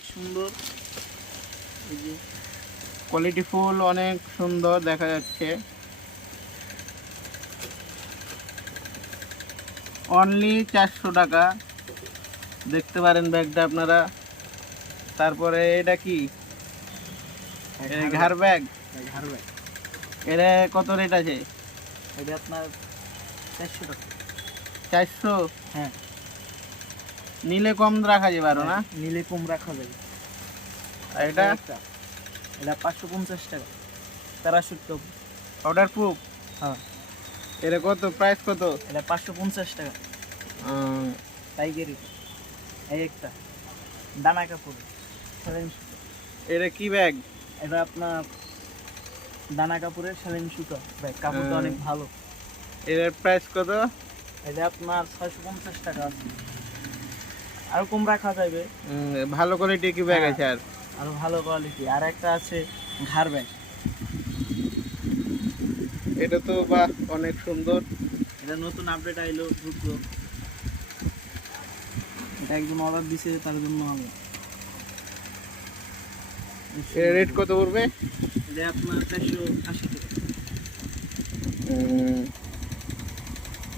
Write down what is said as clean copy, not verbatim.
অনেক সুন্দর। এই যে কোয়ালিটি ফুল অনেক সুন্দর দেখা যাচ্ছে। অনলি 400 টাকা, দেখতে পারেন ব্যাগটা আপনারা। তারপরে এটা কি, ঘাড় ব্যাগ, ঘাড় ব্যাগ। এটা কত রেট আছে? এটা আপনার 400 টাকা। 400? হ্যাঁ, নিলে কম রাখা যাবে আরো না? নিলে কম রাখা যাবে। আর এটা? এটা 550 টাকা, প্যারাশুট টপ। Powder proof? হ্যাঁ। এটা কত, প্রাইস কত? এটা 550 টাকা আহ, পাইকারি। এই একটা দানা কাপড় সেলাইন সুতো। এটা কি ব্যাগ? এটা আপনার দানা কাপড়ের সেলাইন সুতো ব্যাগ, কাপড়টা অনেক ভালো। এটার প্রাইস কত? এটা আপনার 650 টাকা আছে, আরো কম রাখা যাবে। ভালো কোয়ালিটি কি ব্যাগ আছে? আর আরো ভালো কোয়ালিটি আর একটা আছে ঘাড় ব্যাগ। এটা তো বাহ অনেক সুন্দর। এটা নতুন আপডেট আইলো দ্রুত। এটা একজন অর্ডার দিছে, তার জন্য আমি। এর রেট কত পড়বে? এটা আপনার 480 টাকা।